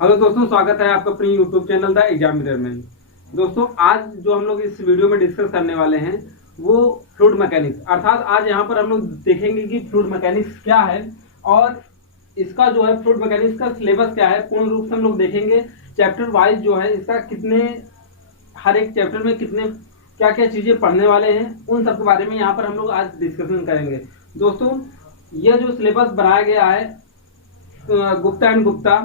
Hello दोस्तों, स्वागत है आपका अपने YouTube channel the exam mirror में। दोस्तों, आज जो हम लोग इस वीडियो में डिस्कस करने वाले हैं वो फ्लूइड मैकेनिक्स, अर्थात आज यहाँ पर हम लोग देखेंगे कि फ्लूइड मैकेनिक्स क्या है और इसका जो है फ्लूइड मैकेनिक्स का सिलेबस क्या है। पूर्ण रूप से हम लोग देखेंगे चैप्टर वाइज जो है इसका कितने, हर एक चैप्टर में कितने क्या क्या चीज़ें पढ़ने वाले हैं, उन सब के बारे में यहाँ पर हम लोग आज डिस्कशन करेंगे। दोस्तों, यह जो सिलेबस बनाया गया है Gupta and Gupta,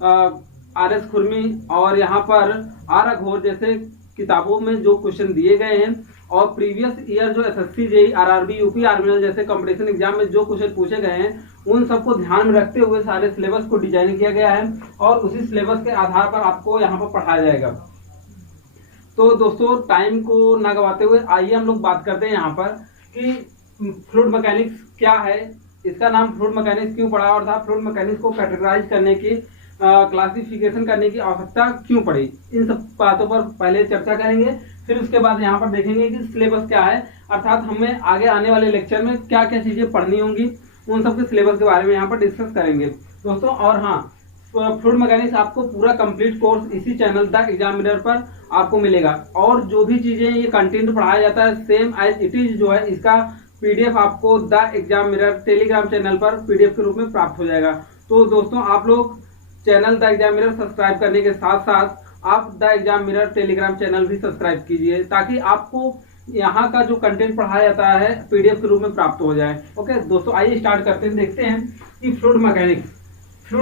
R S खुरमी और यहाँ पर आर अघोर जैसे किताबों में जो क्वेश्चन दिए गए हैं और प्रीवियस ईयर जो SSC JE RRB UP army जैसे कंपटीशन एग्जाम में जो क्वेश्चन पूछे गए हैं उन सबको ध्यान में रखते हुए सारे सिलेबस को डिजाइन किया गया है और उसी सिलेबस के आधार पर आपको यहाँ पर पढ़ाया जाएगा। तो दोस्तों, टाइम को ना गवाते हुए आइए हम लोग बात करते हैं यहाँ पर कि फ्लूइड मैकेनिक्स क्या है, इसका नाम फ्लूइड मैकेनिक्स क्यों पड़ा और था फ्लूइड मैकेनिक्स को कैटेगराइज करने की, क्लासिफिकेशन करने की आवश्यकता क्यों पड़ी। इन सब बातों पर पहले चर्चा करेंगे, फिर उसके बाद यहाँ पर देखेंगे कि सिलेबस क्या है, अर्थात हमें आगे आने वाले लेक्चर में क्या क्या चीज़ें पढ़नी होंगी, उन सब के सिलेबस के बारे में यहाँ पर डिस्कस करेंगे दोस्तों। और हाँ, फ्लूइड मैकेनिक्स आपको पूरा कंप्लीट कोर्स इसी चैनल द एग्जाम मिरर पर आपको मिलेगा और जो भी चीज़ें ये कंटेंट पढ़ाया जाता है सेम एज इट इज जो है इसका पीडीएफ आपको the exam mirror Telegram channel पर पीडीएफ के रूप में प्राप्त हो जाएगा। तो दोस्तों, आप लोग channel the exam mirror subscribe करने के साथ साथ आप the exam mirror Telegram channel भी सब्सक्राइब कीजिए ताकि आपको यहाँ का जो कंटेंट पढ़ाया जाता है पीडीएफ के रूप में प्राप्त हो जाए। ओके दोस्तों, आइए स्टार्ट करते हैं, देखते हैं कि फ्लूइड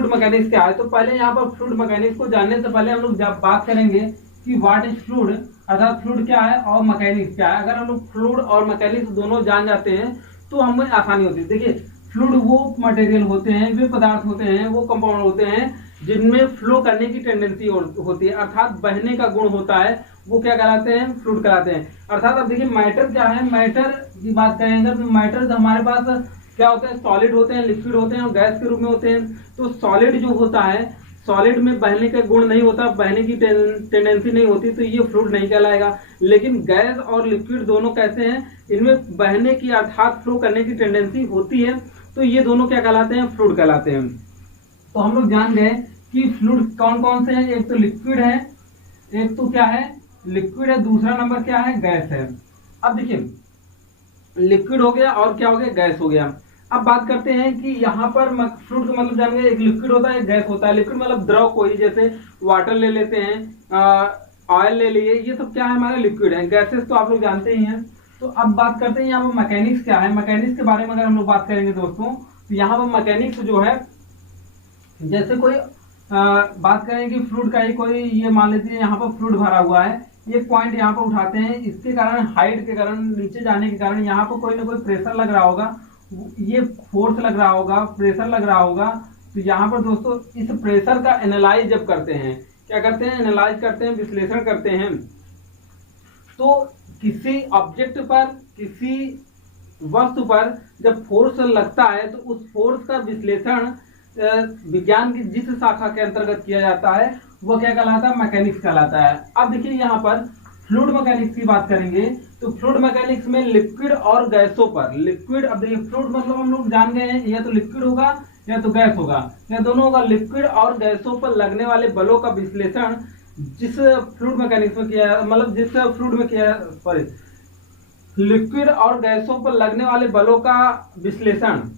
मैकेनिक्स क्या है। तो पहले यहाँ पर फ्लूइड मैकेनिक्स को जानने से पहले हम लोग जब बात करेंगे कि व्हाट इज फ्लूइड, अर्थात फ्लूइड क्या है और मैकेनिक्स क्या है। अगर हम लोग फ्लूइड और मैकेनिक्स दोनों जान जाते हैं तो हमें आसानी होती है। देखिए, फ्लूइड वो मटेरियल होते हैं, वे पदार्थ होते हैं, वो कंपाउंड होते हैं जिनमें फ्लो करने की टेंडेंसी होती है, अर्थात बहने का गुण होता है, वो क्या कहलाते हैं, फ्लूइड कहलाते हैं। अर्थात अब देखिए मैटर क्या है, मैटर की बात करेंगे तो मैटर हमारे पास क्या होते हैं, सॉलिड होते हैं, लिक्विड होते हैं और गैस के रूप में होते हैं। तो सॉलिड जो होता है, सॉलिड में बहने का गुण नहीं होता, बहने की टेंडेंसी नहीं होती, तो ये फ्लूइड नहीं कहलाएगा। लेकिन गैस और लिक्विड दोनों कैसे हैं, इनमें बहने की अर्थात फ्लो करने की टेंडेंसी होती है, तो ये दोनों क्या कहलाते हैं, फ्लूइड कहलाते हैं। तो हम लोग जान गए कि फ्लूइड कौन कौन से हैं, एक तो लिक्विड है, एक तो क्या है, लिक्विड है, दूसरा नंबर क्या है, गैस है। अब देखिए, लिक्विड हो गया और क्या हो गया, गैस हो गया। अब बात करते हैं कि यहाँ पर फ्लूइड का मतलब जान गए, एक लिक्विड होता है, एक गैस होता है। लिक्विड मतलब द्रव कोई, जैसे वाटर ले लेते हैं, ऑयल ले लिए, ये सब क्या है, हमारे लिक्विड है। गैसेस तो आप लोग जानते ही हैं। तो अब बात करते हैं यहाँ पर मैकेनिक्स क्या है। मैकेनिक्स के बारे में अगर हम लोग बात करेंगे दोस्तों, तो यहाँ पर मैकेनिक्स जो है, जैसे कोई बात करें कि फ्लूइड का ही कोई, ये मान लीजिए यहाँ पर फ्लूइड भरा हुआ है, ये पॉइंट यहाँ पर उठाते हैं, इसके कारण हाइट के कारण, नीचे जाने के कारण यहाँ पर कोई ना कोई प्रेशर लग रहा होगा, ये फोर्स लग रहा होगा, प्रेशर लग रहा होगा। तो यहाँ पर दोस्तों इस प्रेशर का एनालाइज जब करते हैं, क्या करते हैं, एनालाइज करते हैं, विश्लेषण करते हैं, तो किसी ऑब्जेक्ट पर, किसी वस्तु पर जब फोर्स लगता है तो उस फोर्स का विश्लेषण विज्ञान की जिस शाखा के अंतर्गत किया जाता है वो क्या कहलाता है, मैकेनिक्स कहलाता है। अब देखिए यहाँ पर फ्लूइड मैकेनिक्स की बात करेंगे तो फ्लूइड मैकेनिक्स में लिक्विड और गैसों पर, लिक्विड, अब देखिए फ्लूइड मतलब हम लोग जान गए हैं, या तो लिक्विड होगा या तो गैस होगा, या दोनों होगा। लिक्विड और गैसों पर लगने वाले बलों का विश्लेषण जिस फ्लूइड मैकेनिक्स में किया, मतलब जिस फ्लूइड में किया, सॉरी, लिक्विड और गैसों पर लगने वाले बलों का विश्लेषण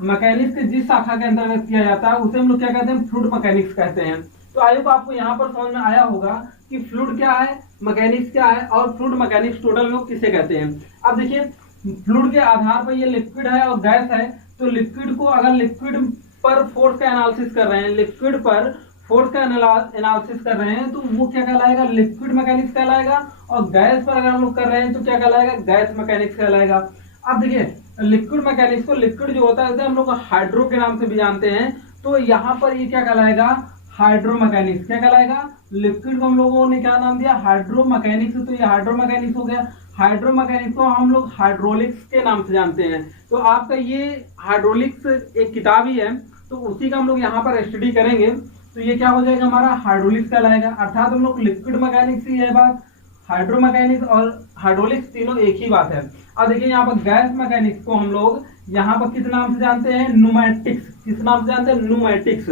मैकेनिक्स के जिस शाखा के अंतर्गत किया जाता है उसे हम लोग क्या कहते हैं, फ्लूइड मैकेनिक्स कहते हैं। तो आई होप आपको यहाँ पर समझ में आया होगा कि फ्लूइड क्या है, मैकेनिक्स क्या है और फ्लूइड मैकेनिक्स टोटल लोग किसे कहते हैं। अब देखिए, फ्लूइड के आधार पर ये लिक्विड है और गैस है, तो लिक्विड को, अगर लिक्विड पर फोर्स का एनालिसिस कर रहे हैं, लिक्विड पर फोर्स का एनालिसिस कर रहे हैं, तो वो क्या कहलाएगा, लिक्विड मैकेनिक्स कहलाएगा। और गैस पर अगर हम लोग कर रहे हैं तो क्या कहलाएगा, गैस मैकेनिक्स कहलाएगा। अब देखिए, लिक्विड मैकेनिक्स को, लिक्विड जो होता है उसे हम लोग हाइड्रो के नाम से भी जानते हैं, तो यहाँ पर ये क्या कहलाएगा, हाइड्रो मैकेनिक्स। क्या कहलाएगा, लिक्विड को हम लोगों ने क्या नाम दिया, हाइड्रो मैकेनिक्स, तो ये हाइड्रो मैकेनिक्स हो गया। हाइड्रो मैकेनिक्स को हम लोग हाइड्रोलिक्स के नाम से जानते हैं। तो आपका ये हाइड्रोलिक्स एक किताब ही है, तो उसी का हम लोग यहाँ पर स्टडी करेंगे, तो ये क्या हो जाएगा, हमारा हाइड्रोलिक्स कहलाएगा। अर्थात हम लोग लिक्विड मैकेनिक्स ही है बात, हाइड्रो मैकेनिक्स और हाइड्रोलिक्स तीनों एक ही बात है। अब देखिए यहाँ पर गैस मैकेनिक्स को हम लोग यहाँ पर किस नाम से जानते हैं, न्यूमेटिक्स। किस नाम से जानते हैं, न्यूमेटिक्स।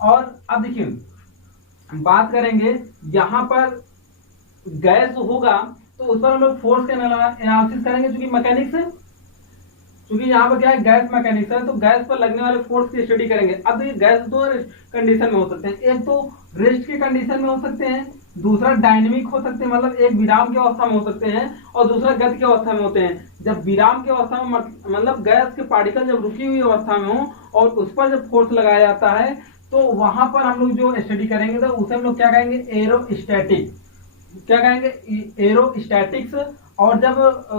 और अब देखिए बात करेंगे यहाँ पर गैस होगा तो उस पर हम लोग फोर्स का एनालिसिस करेंगे, क्योंकि मैकेनिक्स है, क्योंकि यहाँ पर क्या है गैस मैकेनिक्स है, तो गैस पर लगने वाले फोर्स की स्टडी करेंगे। अब ये गैस दो कंडीशन में हो सकते हैं, एक तो रेस्ट के कंडीशन में हो सकते हैं, दूसरा डायनेमिक हो सकते हैं, मतलब एक विराम की अवस्था में हो सकते हैं, और दूसरा गति की अवस्था में होते हैं। जब विराम की अवस्था में मतलब गैस के पार्टिकल जब रुकी हुई अवस्था में हो और उस पर जब फोर्स लगाया जाता है तो वहां पर हम लोग जो स्टडी करेंगे तो उसे हम लोग क्या कहेंगे, एरोस्टैटिक, क्या कहेंगे, एरोस्टैटिक्स। और जब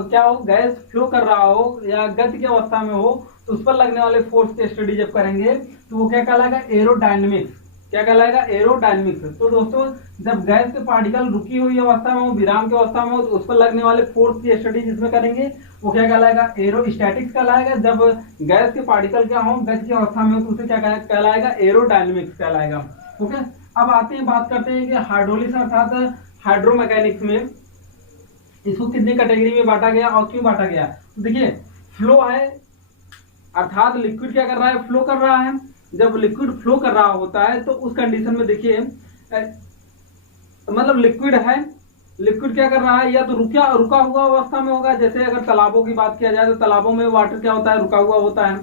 क्या हो गैस फ्लो कर रहा हो या गति की अवस्था में हो तो उस पर लगने वाले फोर्स की स्टडी जब करेंगे तो वो क्या कहलाएगा, एरोडायनेमिक्स। क्या कहलाएगा, एरोडायनेमिक्स। तो दोस्तों जब गैस के पार्टिकल रुकी हुई अवस्था में हो, विराम की अवस्था में हो, तो उस पर लगने वाले फोर्स की स्टडी जिसमें करेंगे वो क्या कहलाएगा, एरोस्टैटिक्स कहलाएगा। जब गैस के पार्टिकल क्या हो गति की अवस्था में हो तो उसे क्या कहलाएगा, एरोडायनेमिक्स कहलाएगा। ओके, अब आते हैं बात करते हैं कि हाइड्रोलिक्स अर्थात हाइड्रोमैकेनिक्स में इसको कितनी कैटेगरी में बांटा गया और क्यों बांटा गया। तो देखिए फ्लो है अर्थात लिक्विड क्या कर रहा है, फ्लो कर रहा है। जब लिक्विड फ्लो कर रहा होता है तो उस कंडीशन में देखिए मतलब लिक्विड है, लिक्विड क्या कर रहा है, या तो रुका हुआ अवस्था में होगा। जैसे अगर तालाबों की बात किया जाए तो तालाबों में वाटर क्या होता है, रुका हुआ होता है,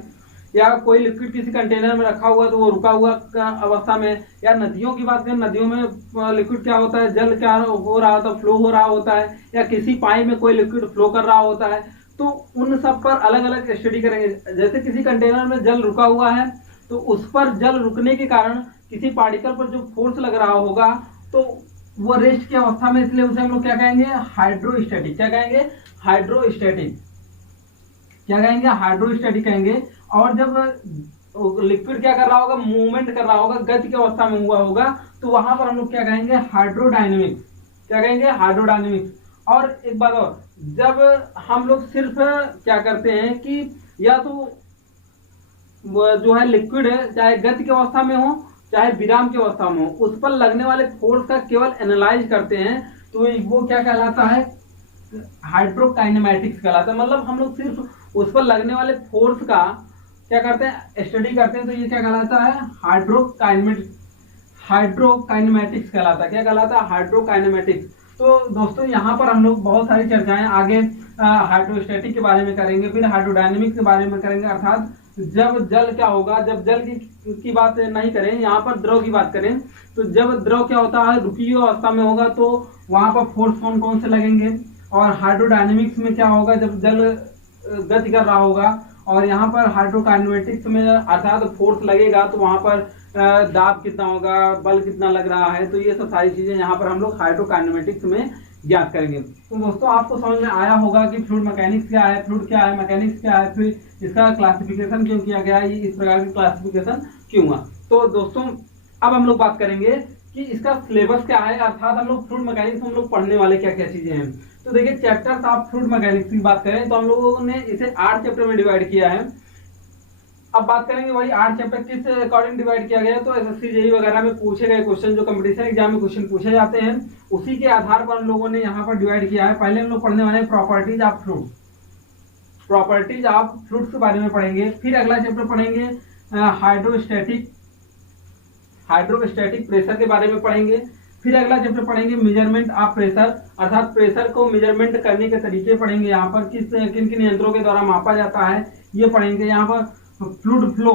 या कोई लिक्विड किसी कंटेनर में रखा हुआ तो वो रुका हुआ अवस्था में। या नदियों की बात करें, नदियों में लिक्विड क्या होता है, जल क्या हो रहा होता है, फ्लो हो रहा होता है, या किसी पाइप में कोई लिक्विड फ्लो कर रहा होता है। तो उन सब पर अलग अलग स्टडी करेंगे। जैसे किसी कंटेनर में जल रुका हुआ है तो उस पर जल रुकने के कारण किसी पार्टिकल पर जो फोर्स लग रहा होगा तो वो रेस्ट की अवस्था में, इसलिए उसे हम लोग क्या कहेंगे, हाइड्रोस्टैटिक। क्या कहेंगे, हाइड्रोस्टैटिक। क्या कहेंगे, हाइड्रोस्टैटिक कहेंगे। और जब लिक्विड क्या कर रहा होगा, मूवमेंट कर रहा होगा, गति की अवस्था में हुआ होगा तो वहां पर हम लोग क्या कहेंगे, हाइड्रोडायनेमिक्स। क्या कहेंगे, हाइड्रोडायनेमिक्स। और एक बात और, जब हम लोग सिर्फ क्या करते हैं कि या तो जो है लिक्विड है चाहे गति की अवस्था में हो चाहे विराम की अवस्था में हो, उस पर लगने वाले फोर्स का केवल एनालाइज करते हैं तो वो क्या कहलाता है, हाइड्रोकाइनेमैटिक्स कहलाता है। मतलब हम लोग सिर्फ उस पर लगने वाले फोर्स का क्या करते हैं, स्टडी करते हैं, तो ये क्या कहलाता है, हाइड्रोकाइनेमैटिक्स कहलाता है। क्या कहलाता है, हाइड्रोकाइनेमैटिक्स। तो दोस्तों यहाँ पर हम लोग बहुत सारी चर्चाएं आगे हाइड्रोस्टैटिक के बारे में करेंगे, फिर हाइड्रोडायनेमिक्स के बारे में करेंगे। अर्थात जब जल क्या होगा, जब जल की बात नहीं करें, यहाँ पर द्रव की बात करें, तो जब द्रव क्या होता है, रुकी हुई अवस्था में होगा तो वहां पर फोर्स कौन कौन से लगेंगे। और हाइड्रोडायनेमिक्स में क्या होगा, जब जल गति कर रहा होगा। और यहाँ पर हाइड्रोकाइनेमेटिक्स में अर्थात फोर्स लगेगा तो वहां पर दाब कितना होगा, बल कितना लग रहा है। तो ये सब सारी चीजें यहाँ पर हम लोग हाइड्रोकाइनेमेटिक्स में ज्ञात करेंगे। तो दोस्तों आपको समझ में आया होगा कि फ्लूइड मैकेनिक्स क्या है, फ्लूइड क्या है, मैकेनिक्स क्या है, फिर इसका क्लासिफिकेशन क्यों किया गया है, इस प्रकार की क्लासिफिकेशन क्यों हुआ। तो दोस्तों अब हम लोग बात करेंगे कि इसका सिलेबस क्या है, अर्थात हम लोग फ्लूइड मैकेनिक्स हम लोग पढ़ने वाले क्या क्या चीजें हैं। तो देखिए चैप्टर्स ऑफ फ्लूइड मैकेनिक्स की बात करें तो हम लोगों ने इसे 8 चैप्टर में डिवाइड किया है। अब बात करेंगे वही 8 चैप्टर किस अकॉर्डिंग डिवाइड किया गया है। तो एसएससी जेईई वगैरह में पूछे गए क्वेश्चन, जो कंपटीशन एग्जाम में क्वेश्चन पूछे जाते हैं, उसी के आधार पर हम लोगों ने यहाँ पर डिवाइड किया है। पहले हम लोग पढ़ने वाले हैं properties of fluid, properties of fluids के बारे में पढ़ेंगे। फिर अगला चैप्टर पढ़ेंगे हाइड्रोस्टैटिक प्रेशर के बारे में पढ़ेंगे। फिर अगला चैप्टर पढ़ेंगे मेजरमेंट ऑफ प्रेशर, अर्थात प्रेशर को मेजरमेंट करने के तरीके पढ़ेंगे। यहाँ पर किन किन यंत्रों के द्वारा मापा जाता है ये पढ़ेंगे। यहाँ पर फ्लूइड फ्लो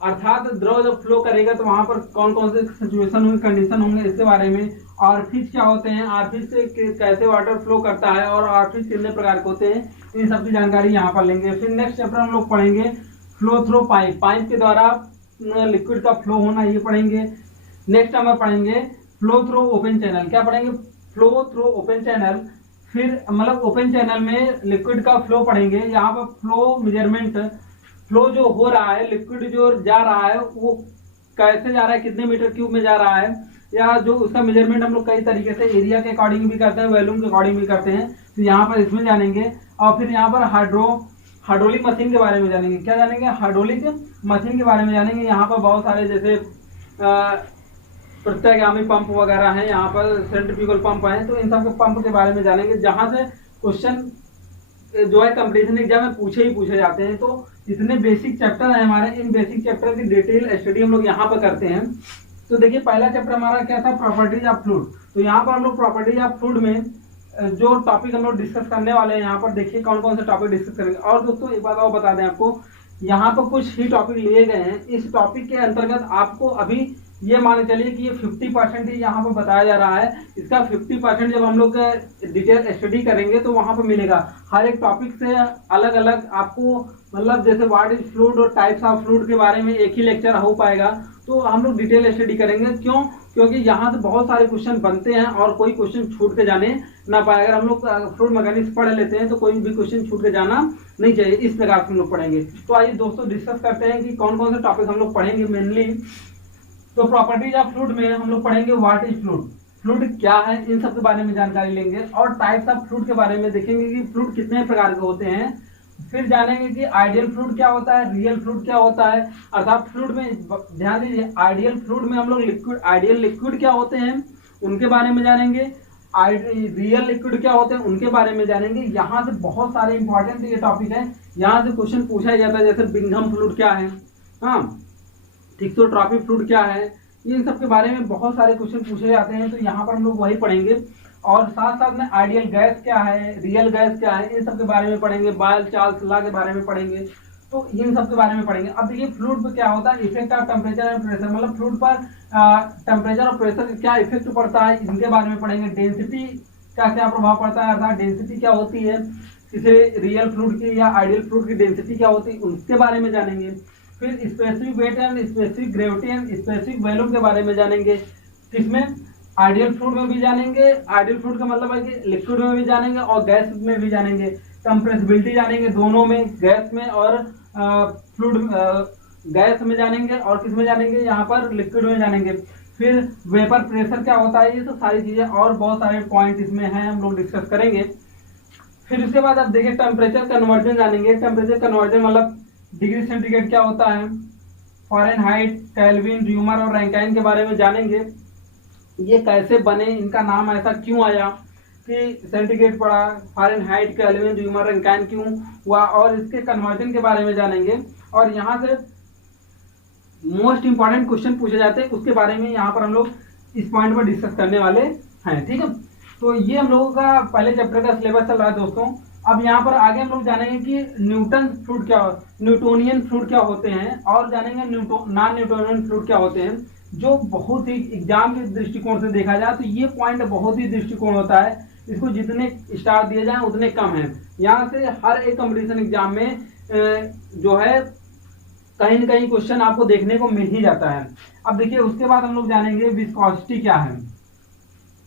अर्थात द्रव जब फ्लो करेगा तो वहां पर कौन कौन से सिचुएशन होंगे, कंडीशन होंगे, इसके बारे में। ऑरफिश क्या होते हैं, ऑरफिश से कैसे वाटर फ्लो करता है और ऑरफिश कितने प्रकार के होते हैं, इन सब की जानकारी यहाँ पर लेंगे। फिर नेक्स्ट चैप्टर हम लोग पढ़ेंगे फ्लो थ्रू पाइप, पाइप के द्वारा लिक्विड का फ्लो होना, ये पढ़ेंगे। नेक्स्ट हम पढ़ेंगे फ्लो थ्रू ओपन चैनल, क्या पढ़ेंगे, फ्लो थ्रू ओपन चैनल। फिर मतलब ओपन चैनल में लिक्विड का फ्लो पढ़ेंगे। यहाँ पर फ्लो मेजरमेंट, फ्लो जो हो रहा है, लिक्विड जो जा रहा है वो कैसे जा रहा है, कितने मीटर क्यूब में जा रहा है, या जो उसका मेजरमेंट हम लोग कई तरीके से एरिया के अकॉर्डिंग भी करते हैं, वॉल्यूम के अकॉर्डिंग भी करते हैं। तो यहाँ पर इसमें जानेंगे। और फिर यहाँ पर हाइड्रोलिक मशीन के बारे में जानेंगे। क्या जानेंगे, हाइड्रोलिक मशीन के बारे में जानेंगे। यहाँ पर बहुत सारे जैसे प्रत्यागामी पंप वगैरह हैं, यहाँ पर सेंट्रीफ्यूगल पंप हैं, तो इन सब के पंप के बारे में जानेंगे, जहाँ से क्वेश्चन जो है कंपटीशन एग्जाम में पूछे ही पूछे जाते हैं। तो जितने बेसिक चैप्टर है हमारे, इन बेसिक चैप्टर की डिटेल स्टडी हम लोग यहाँ पर करते हैं। तो देखिए पहला चैप्टर हमारा क्या था, प्रॉपर्टीज ऑफ फ्लूइड। तो यहाँ पर हम लोग प्रॉपर्टीज ऑफ फ्लूइड में जो टॉपिक हम लोग डिस्कस करने वाले हैं, यहाँ पर देखिए कौन कौन से टॉपिक डिस्कस करेंगे। और दोस्तों एक बात और बता दें आपको, यहाँ पर कुछ ही टॉपिक लिए गए हैं। इस टॉपिक के अंतर्गत आपको अभी ये मान चलिए कि ये 50% ही यहाँ पर बताया जा रहा है। इसका 50% जब हम लोग डिटेल स्टडी करेंगे तो वहाँ पर मिलेगा। हर एक टॉपिक से अलग अलग आपको, मतलब जैसे व्हाट इज फ्लूइड और टाइप्स ऑफ फ्लूइड के बारे में एक ही लेक्चर हो पाएगा। तो हम लोग डिटेल स्टडी करेंगे। क्यों? क्योंकि यहाँ से बहुत सारे क्वेश्चन बनते हैं और कोई क्वेश्चन छूट के जाने ना पाए। अगर हम लोग फ्लूइड मैकेनिक्स पढ़ लेते हैं तो कोई भी क्वेश्चन छूट के जाना नहीं चाहिए। इस प्रकार से हम लोग पढ़ेंगे। तो आइए दोस्तों डिस्कस करते हैं कि कौन कौन से टॉपिक हम लोग पढ़ेंगे मेनली। तो प्रॉपर्टीज ऑफ फ्लूइड में हम लोग पढ़ेंगे व्हाट इज फ्लूइड, फ्लूइड क्या है, इन सब के बारे में जानकारी लेंगे। और टाइप्स ऑफ फ्लूइड के बारे में देखेंगे कि फ्लूइड कितने प्रकार के होते हैं। फिर जानेंगे कि आइडियल फ्लूइड क्या होता है, रियल फ्लूइड क्या होता है। अर्थात फ्लूइड में ध्यान दीजिए, आइडियल फ्लूइड में हम लोग लिक्विड, आइडियल लिक्विड क्या होते हैं उनके बारे में जानेंगे। रियल लिक्विड क्या होते हैं उनके बारे में जानेंगे। यहाँ से बहुत सारे इंपॉर्टेंट ये टॉपिक है, यहाँ से क्वेश्चन पूछा जाता है। जैसे बिंघम फ्लूइड क्या है, हाँ, थिक्सोट्रॉपिक फ्लूइड क्या है, इन सब के बारे में बहुत सारे क्वेश्चन पूछे जाते हैं। तो यहाँ पर हम लोग वही पढ़ेंगे। और साथ साथ में आइडियल गैस क्या है, रियल गैस क्या है, इन सब के बारे में पढ़ेंगे। बायल चार्ल्स लॉ के बारे में पढ़ेंगे। तो इन सब के बारे में पढ़ेंगे। अब देखिए फ्लूइड पर क्या होता है, effect of temperature and pressure, मतलब फ्लूइड पर टेम्परेचर और प्रेशर का क्या इफेक्ट पड़ता है, इनके बारे में पढ़ेंगे। डेंसिटी का क्या प्रभाव पड़ता है, अर्थात डेंसिटी क्या होती है, किसी रियल फ्लूइड की या आइडियल फ्लूइड की डेंसिटी क्या होती है, उसके बारे में जानेंगे। फिर specific weight and specific gravity and specific volume के बारे में जानेंगे। किसमें, आइडियल फ्लूइड में भी जानेंगे। आइडियल फ्लूइड का मतलब है कि लिक्विड में भी जानेंगे और गैस में भी जानेंगे। कंप्रेसिबिलिटी जानेंगे दोनों में, गैस में और फ्लूइड, गैस में जानेंगे और किस में जानेंगे, यहाँ पर लिक्विड में जानेंगे। फिर वेपर प्रेशर क्या होता है, ये सब सारी चीजें और बहुत सारे पॉइंट इसमें हैं, हम लोग डिस्कस करेंगे। फिर उसके बाद आप देखिए टेम्परेचर कन्वर्जन जानेंगे। टेम्परेचर कन्वर्जन मतलब डिग्री सेंटीग्रेड क्या होता है, फ़ारेनहाइट, केल्विन, र्यूमर और रैंकाइन के बारे में जानेंगे। ये कैसे बने, इनका नाम ऐसा क्यों आया कि सेंटीग्रेड पड़ा, फ़ारेनहाइट, केल्विन, र्यूमर, रैंकाइन क्यों हुआ, और इसके कन्वर्जन के बारे में जानेंगे। और यहाँ से मोस्ट इंपॉर्टेंट क्वेश्चन पूछे जाते हैं, उसके बारे में यहाँ पर हम लोग इस पॉइंट पर डिस्कस करने वाले हैं। ठीक है, तो ये हम लोगों का पहले चैप्टर का सिलेबस चल रहा है दोस्तों। अब यहाँ पर आगे हम लोग जानेंगे कि न्यूटन फ्लूइड क्या, न्यूटोनियन फ्लूइड क्या होते हैं, और जानेंगे नॉन न्यूटोनियन फ्लूइड क्या होते हैं। जो बहुत ही एग्जाम के दृष्टिकोण से देखा जाए तो ये पॉइंट बहुत ही दृष्टिकोण होता है, इसको जितने स्टार दिए जाए उतने कम है। यहाँ से हर एक कंपटीशन एग्जाम में जो है कहीं न कहीं क्वेश्चन आपको देखने को मिल ही जाता है। अब देखिए उसके बाद हम लोग जानेंगे विस्कोसिटी क्या है,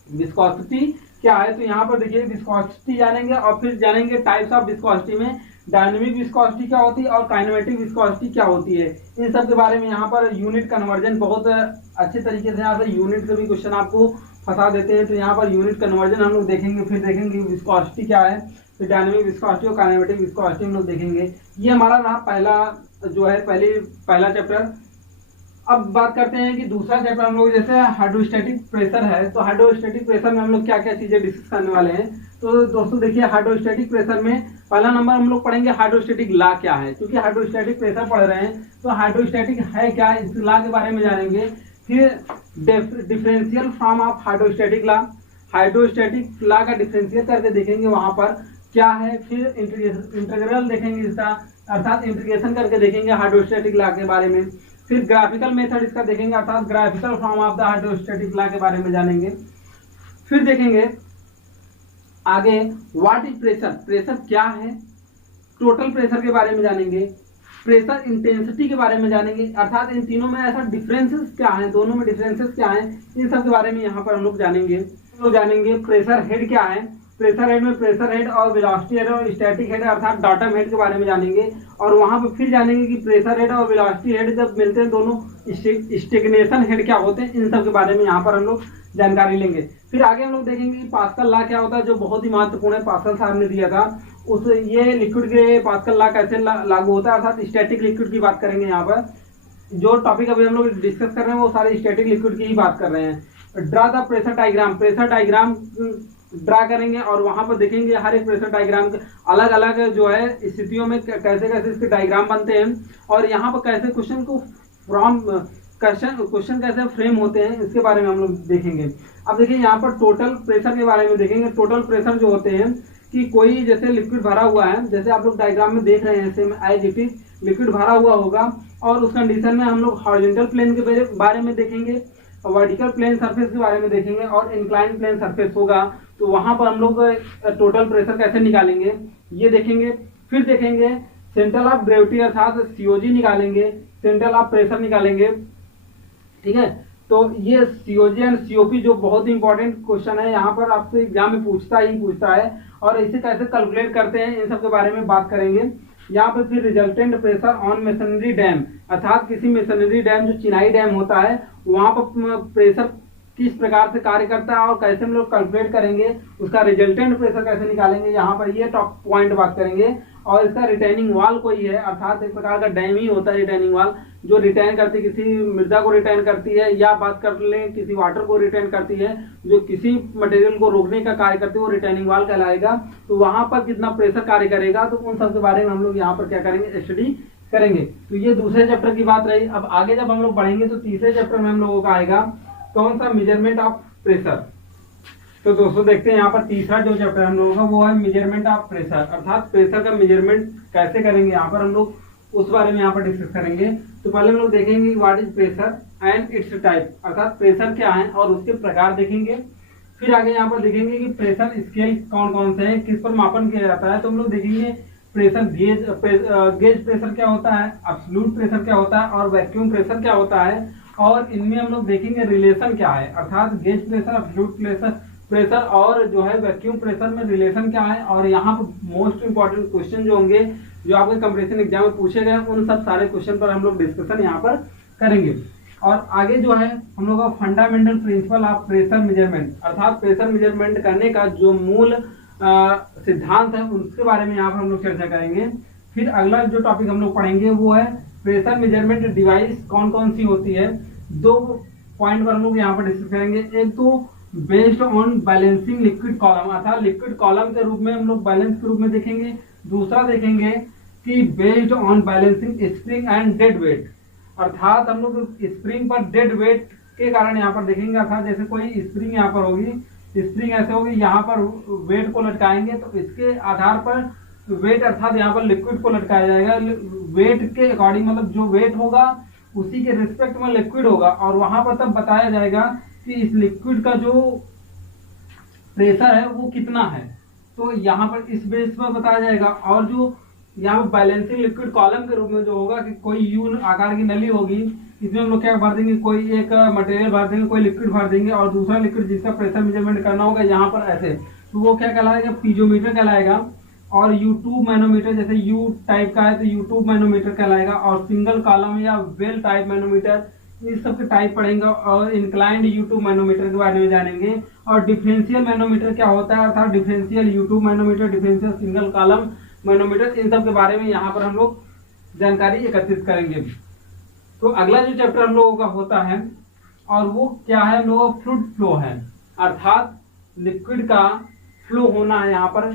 विस्कोसिटी क्या है। तो यहाँ पर देखिए विस्कोसिटी जानेंगे और फिर जानेंगे टाइप्स ऑफ विस्कोसिटी में डायनेमिक विस्कोसिटी क्या होती है और काइनेमेटिक विस्कोसिटी क्या होती है। इन सब के बारे में यहाँ पर यूनिट कन्वर्जन बहुत अच्छे तरीके से, यहाँ पर यूनिट से भी क्वेश्चन आपको फंसा देते हैं। तो यहाँ पर यूनिट कन्वर्जन हम लोग देखेंगे, फिर देखेंगे विस्कोसिटी क्या है, फिर डायनेमिक विस्कोसिटी और काइनेमेटिक विस्कोसिटी हम लोग देखेंगे। ये हमारा रहा पहला जो है पहला चैप्टर। अब बात करते हैं कि दूसरा चैप्टर हम लोग जैसे हाइड्रोस्टैटिक प्रेशर है। तो हाइड्रोस्टैटिक प्रेशर में हम लोग क्या क्या चीजें डिस्कस करने वाले हैं। तो दोस्तों देखिए हाइड्रोस्टैटिक प्रेशर में पहला नंबर हम लोग पढ़ेंगे हाइड्रोस्टैटिक लॉ क्या है, क्योंकि हाइड्रोस्टैटिक प्रेशर पढ़ रहे हैं तो हाइड्रोस्टैटिक है क्या, इस लॉ के बारे में जानेंगे। फिर differential form of hydrostatic law, hydrostatic law का डिफरेंशियल करके देखेंगे वहां पर क्या है। फिर इंटीग्रल देखेंगे इसका, अर्थात इंटीग्रेशन करके देखेंगे हाइड्रोस्टैटिक लॉ के बारे में। फिर ग्राफिकल मेथड इसका देखेंगे, अर्थात graphical form of the hydrostatic law के बारे में जानेंगे। फिर देखेंगे आगे व्हाट इज प्रेशर, प्रेशर क्या है, टोटल प्रेशर के बारे में जानेंगे। प्रेशर इंटेंसिटी के बारे में जानेंगे, अर्थात इन तीनों में ऐसा डिफरेंसेस क्या है, दोनों में डिफरेंसेस क्या है, इन सब के बारे में यहाँ पर हम लोग जानेंगे। प्रेशर हेड क्या है, प्रेशर हेड में प्रेशर हेड और वेलोसिटी हेड और स्टैटिक हेड अर्थात डाटम हेड के बारे में जानेंगे। और वहां पर फिर जानेंगे कि प्रेशर हेड और वेलोसिटी हेड जब मिलते हैं दोनों स्टेग्नेशन हेड क्या होते हैं, इन सब के बारे में यहाँ पर हम लोग जानकारी लेंगे। फिर आगे हम लोग देखेंगे कि पास्कल लॉ क्या होता है, जो बहुत ही महत्वपूर्ण है, पास्कल साहब ने दिया था। उस ये लिक्विड के पास्कल लॉ कैसे लागू होता है, अर्थात स्टैटिक लिक्विड की बात करेंगे। यहाँ पर जो टॉपिक अभी हम लोग डिस्कस कर रहे हैं वो सारे स्टैटिक लिक्विड की ही बात कर रहे हैं। Draw the pressure diagram, pressure diagram draw करेंगे और वहां पर देखेंगे हर एक प्रेशर डायग्राम के अलग अलग जो है स्थितियों में कैसे कैसे इसके डायग्राम बनते हैं और यहाँ पर कैसे क्वेश्चन को फ्रॉम क्वेश्चन कैसे फ्रेम होते हैं इसके बारे में हम लोग देखेंगे। अब देखिए यहाँ पर टोटल प्रेशर के बारे में देखेंगे। टोटल प्रेशर जो होते हैं कि कोई जैसे लिक्विड भरा हुआ है, जैसे आप लोग डायग्राम में देख रहे हैं same as it is liquid भरा हुआ होगा और उस कंडीशन में हम लोग हॉरिजॉन्टल प्लेन के बारे में देखेंगे, वर्टिकल प्लेन सरफेस के बारे में देखेंगे और इंक्लाइन प्लेन सरफेस होगा तो वहां पर हम लोग टोटल प्रेशर कैसे निकालेंगे ये देखेंगे। फिर देखेंगे सेंटर ऑफ ग्रेविटी अर्थात सीओजी निकालेंगे, सेंटर ऑफ प्रेशर निकालेंगे, ठीक है। तो ये सीओजी एंड सीओपी जो बहुत ही इंपॉर्टेंट क्वेश्चन है, यहाँ पर आपसे एग्जाम में पूछता है और इसे कैसे कैलकुलेट करते हैं इन सब के बारे में बात करेंगे। यहाँ पर फिर resultant pressure on masonry dam अर्थात किसी मेसनरी डैम जो चिनाई डैम होता है वहां पर प्रेशर किस प्रकार से कार्य करता है और कैसे हम लोग कैलकुलेट करेंगे, उसका रिजल्टेंट प्रेशर कैसे निकालेंगे, यहाँ पर ये टॉप पॉइंट बात करेंगे। और इसका रिटेनिंग वाल कोई है अर्थात एक प्रकार का डैम ही होता है रिटेनिंग वाल जो रिटेन करती है, किसी मृदा को रिटेन करती है या बात कर लें किसी वाटर को रिटेन करती है, जो किसी मटेरियल को रोकने का कार्य करती है वो रिटेनिंग वाल कहलाएगा। तो वहां पर कितना प्रेशर कार्य करेगा तो उन सब के बारे में हम लोग यहाँ पर क्या करेंगे, स्टडी करेंगे। तो ये दूसरे चैप्टर की बात रही। अब आगे जब हम लोग बढ़ेंगे तो तीसरे चैप्टर में हम लोगों का आएगा कौन सा, मेजरमेंट ऑफ प्रेशर। तो दोस्तों देखते हैं यहाँ पर तीसरा जो चैप्टर हम लोगों का वो है मेजरमेंट ऑफ प्रेशर अर्थात प्रेशर का मेजरमेंट कैसे करेंगे, यहाँ पर हम लोग उस बारे में यहाँ पर डिस्कस करेंगे। तो पहले हम लोग देखेंगे what is pressure and it's type अर्थात प्रेशर क्या है और उसके प्रकार देखेंगे। फिर आगे यहाँ पर देखेंगे कि प्रेशर स्केल कौन कौन से हैं, किस पर मापन किया जाता है। तो हम लोग देखेंगे प्रेशर गेज प्रेशर क्या होता है, एब्सोल्यूट प्रेशर क्या होता है और वैक्यूम प्रेशर क्या होता है और इनमें हम लोग देखेंगे रिलेशन क्या है अर्थात गेज प्रेशर, एब्सोल्यूट प्रेशर और जो है वैक्यूम प्रेशर में रिलेशन क्या है। और यहाँ पर मोस्ट इंपॉर्टेंट क्वेश्चन जो होंगे जो आपके कंपटीशन एग्जाम में पूछे गए उन सब सारे क्वेश्चन पर हम लोग डिस्कशन यहाँ पर करेंगे। और आगे जो है हम लोग का fundamental principle of pressure measurement अर्थात प्रेशर मेजरमेंट करने का जो मूल सिद्धांत है उसके बारे में यहाँ पर हम लोग चर्चा करेंगे। फिर अगला जो टॉपिक हम लोग पढ़ेंगे वो है प्रेशर मेजरमेंट डिवाइस कौन कौन सी होती है। दो पॉइंट पर हम लोग यहाँ पर डिस्कस करेंगे। एक तो based on balancing liquid column अर्थात लिक्विड कॉलम के रूप में हम लोग बैलेंस के रूप में देखेंगे। दूसरा देखेंगे कि based on balancing spring and dead weight अर्थात हम लोग स्प्रिंग पर डेड वेट के कारण यहाँ पर देखेंगे अर्थात जैसे कोई स्प्रिंग यहाँ पर होगी, स्प्रिंग ऐसे होगी, यहाँ पर वेट को लटकाएंगे तो इसके आधार पर वेट अर्थात यहाँ पर लिक्विड को लटकाया जाएगा। वेट के अकॉर्डिंग मतलब जो वेट होगा उसी के रिस्पेक्ट में लिक्विड होगा और वहां पर तब बताया जाएगा कि इस लिक्विड का जो प्रेशर है वो कितना है। तो यहाँ पर इस बेस पर बताया जाएगा। और जो यहाँ पर बैलेंसिंग लिक्विड कॉलम के रूप में जो होगा कि कोई यू आकार की नली होगी, इसमें हम लोग क्या भर देंगे, कोई एक मटेरियल भर देंगे, कोई लिक्विड भर देंगे और दूसरा लिक्विड जिसका प्रेशर मेजरमेंट करना होगा यहाँ पर ऐसे, तो वो क्या कहलाएगा, पीजोमीटर कहलाएगा। और U2 मैनोमीटर जैसे U टाइप का है तो U2 मैनोमीटर कहलाएगा। और सिंगल कॉलम या वेल टाइप मैनोमीटर इस सब के टाइप पढ़ेंगे और इंक्लाइंड U2 मैनोमीटर के बारे में जानेंगे। और डिफरेंशियल मैनोमीटर क्या होता है अर्थात differential U2 manometer, differential single column manometer, इन सब के बारे में यहाँ पर हम लोग जानकारी एकत्रित करेंगे। तो अगला जो चैप्टर हम लोगों का होता है और वो क्या है, हम लोगों का फ्लूइड फ्लो है अर्थात लिक्विड का फ्लो होना है यहाँ पर।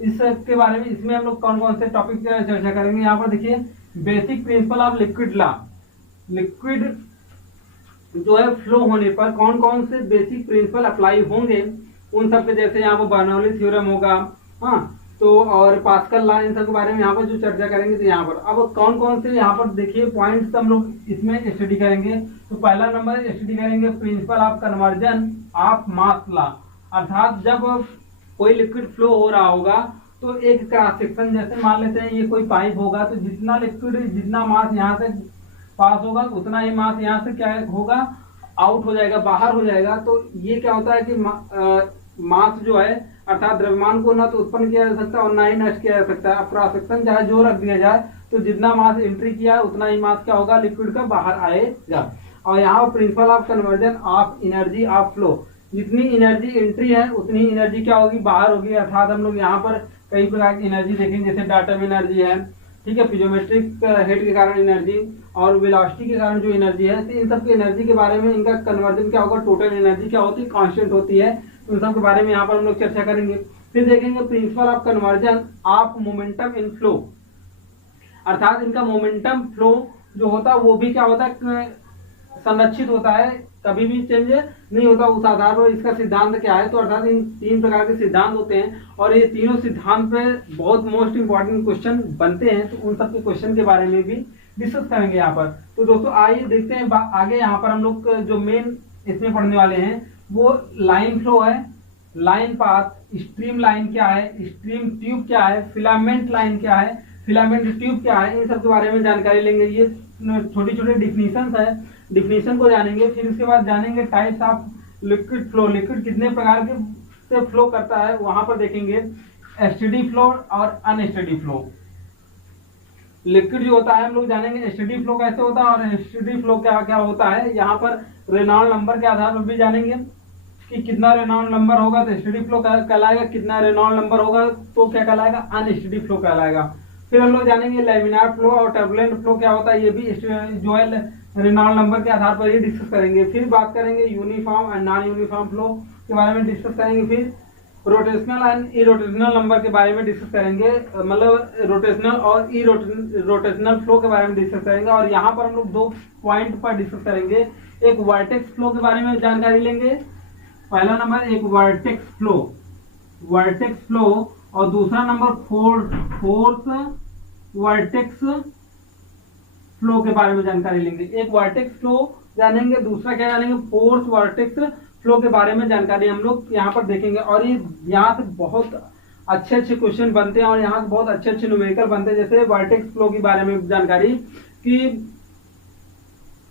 इसके बारे में इसमें हम लोग कौन कौन से टॉपिक चर्चा करेंगे। यहाँ पर देखिए basic principle of liquid law, liquid जो है फ्लो होने पर कौन कौन से बेसिक प्रिंसिपल अप्लाई होंगे उन सब के, जैसे यहाँ पर बर्नौली थ्योरम होगा, हाँ, तो और पास्कल लॉ, इन सब के बारे में यहाँ पर जो चर्चा करेंगे। तो यहाँ पर अब कौन कौन से यहाँ पर देखिए पॉइंट्स हम लोग इसमें स्टडी करेंगे। तो पहला नंबर स्टडी करेंगे principle of conversion of mass law अर्थात जब कोई लिक्विड फ्लो हो रहा होगा तो एक क्रॉस सेक्शन, जैसे मान लेते हैं ये कोई पाइप होगा तो जितना लिक्विड जितना मास यहाँ से पास होगा उतना ही मास यहाँ से क्या होगा, आउट हो जाएगा, बाहर हो जाएगा। तो ये क्या होता है कि मास जो है अर्थात द्रव्यमान को ना तो उत्पन्न किया जा सकता और ना ही नष्ट किया जा सकता है। अब क्रॉस सेक्शन चाहे जो रख दिया जाए तो जितना मास एंट्री किया है उतना ही मास क्या होगा, लिक्विड का बाहर आएगा। और यहाँ principle of conversion of energy of flow, जितनी एनर्जी एंट्री है उतनी एनर्जी क्या होगी, बाहर होगी। अर्थात हम लोग यहाँ पर कई प्रकार की एनर्जी देखेंगे जैसे डाटम एनर्जी है, ठीक है, पिजोमेट्रिक हेड के कारण एनर्जी और वेलोसिटी के कारण जो एनर्जी है, तो इन सब की एनर्जी के बारे में, इनका कन्वर्जन क्या होगा, टोटल एनर्जी क्या होती है, कांस्टेंट होती है, तो इन सब के बारे में यहाँ पर हम लोग चर्चा करेंगे। फिर देखेंगे principle of conversion of momentum in flow, अर्थात इनका मोमेंटम फ्लो जो होता है वो भी क्या होता है, संरक्षित होता है, कभी भी चेंज नहीं होता, उस आधार पर इसका सिद्धांत क्या है। तो अर्थात इन 3 प्रकार के सिद्धांत होते हैं और ये तीनों सिद्धांत पे बहुत मोस्ट इंपॉर्टेंट क्वेश्चन बनते हैं, तो उन सब के क्वेश्चन के बारे में भी डिस्कस करेंगे यहाँ पर। तो दोस्तों आइए देखते हैं आगे। यहाँ पर हम लोग जो मेन इसमें पढ़ने वाले हैं वो लाइन फ्लो है, लाइन पाथ, स्ट्रीम लाइन क्या है, स्ट्रीम ट्यूब क्या है, फिलामेंट लाइन क्या है, फिलामेंट ट्यूब क्या है, इन सब के बारे में जानकारी लेंगे। ये छोटी छोटी डिफिनीशन है, डिफिनीशन को जानेंगे। फिर इसके बाद जानेंगे types of liquid flow, liquid कितने प्रकार के से फ्लो करता है, वहां पर देखेंगे एसटीडी फ्लो और अनएसटीडी फ्लो। लिक्विड जो होता है हम लोग जानेंगे एसटीडी फ्लो कैसे होता है और एसटीडी फ्लो क्या क्या होता है। यहाँ पर रेनॉल्ड नंबर के आधार पर भी जानेंगे कि कितना रेनॉल्ड नंबर होगा तो एसटीडी फ्लो कहलाएगा, कितना रेनॉल्ड नंबर होगा तो क्या कहलाएगा, अनएसटीडी फ्लो कहलाएगा। फिर हम लोग जानेंगे लैमिनार फ्लो और टर्बुलेंट फ्लो क्या होता है, ये भी जो है रेनॉल्ड नंबर के आधार पर ये डिस्कस करेंगे। फिर बात करेंगे uniform and non uniform flow के बारे में डिस्कस करेंगे। फिर रोटेशनल एंड इरोटेशनल नंबर के बारे में डिस्कस करेंगे, मतलब रोटेशनल और इरोटेशनल फ्लो के बारे में डिस्कस करेंगे। और यहाँ पर हम लोग 2 पॉइंट पर डिस्कस करेंगे, एक वर्टेक्स फ्लो के बारे में जानकारी लेंगे, पहला नंबर एक वर्टेक्स फ्लो और दूसरा नंबर फोर्स वर्टेक्स फ्लो के बारे में जानकारी लेंगे। एक वर्टेक्स फ्लो जानेंगे, दूसरा क्या जानेंगे, फोर्स वर्टेक्स फ्लो के बारे में जानकारी हम लोग यहाँ पर देखेंगे। और ये यहाँ से बहुत अच्छे अच्छे क्वेश्चन बनते हैं और यहाँ से बहुत अच्छे अच्छे न्यूमेरिकल बनते हैं। जैसे वर्टेक्स फ्लो के बारे में जानकारी कि